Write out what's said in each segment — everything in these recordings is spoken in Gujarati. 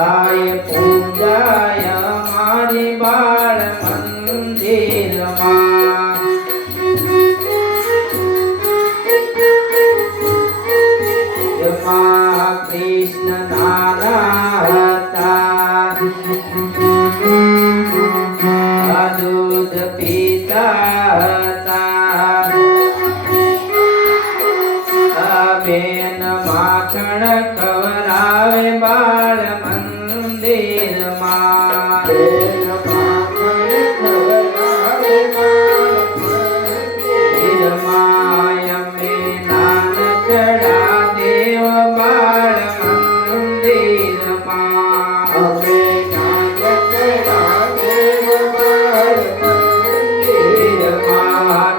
થાય પૂજાય મારી બાળ મંદિરમાં એમાં કૃષ્ણ નાના હતા દૂધ પીતા હતા બેન માખણ ખવરાવે બાળ મંદિરમાં અમે નાનકડા દેવ બાળ મંદિરમાં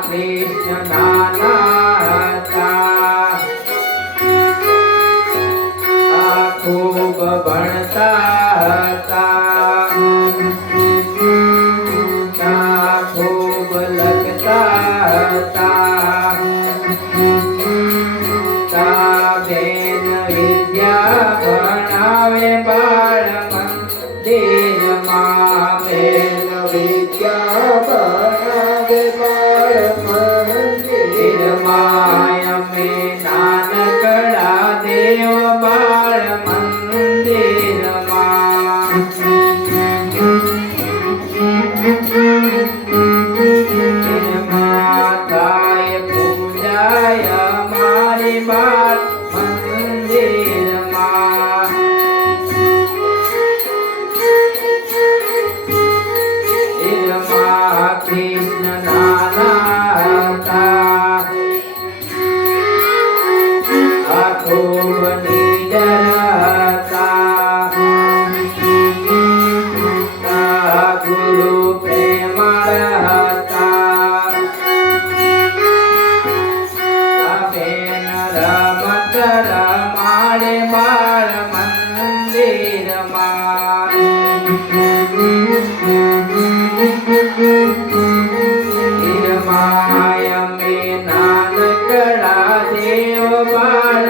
કૃષ્ણ નાના હતા ખૂબ ભણતા હતા ખૂબ લખતા હતા બેન વિદ્યા ભણાવે બાળ મંદિરમાં બેન વિદ્યા ભણાવે બાળ મંદિરમાં અમે નાનકડા દેવ બાળ મંદિરમાં થાય પૂજાય મારી બાળ મંદિરમાં કૃષ્ણ નાના હતા ખૂબ નીડર હતા ગુરુ પ્રેમાળ હતા બેન રમત રમાડે બાળ મંદિરમાં અમે નાનકડા દેવ બાળ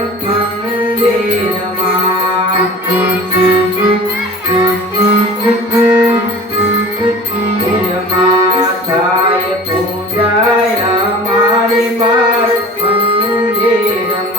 મંદિરમાં થાય પૂજાય મારી બાળ મંદિરમાં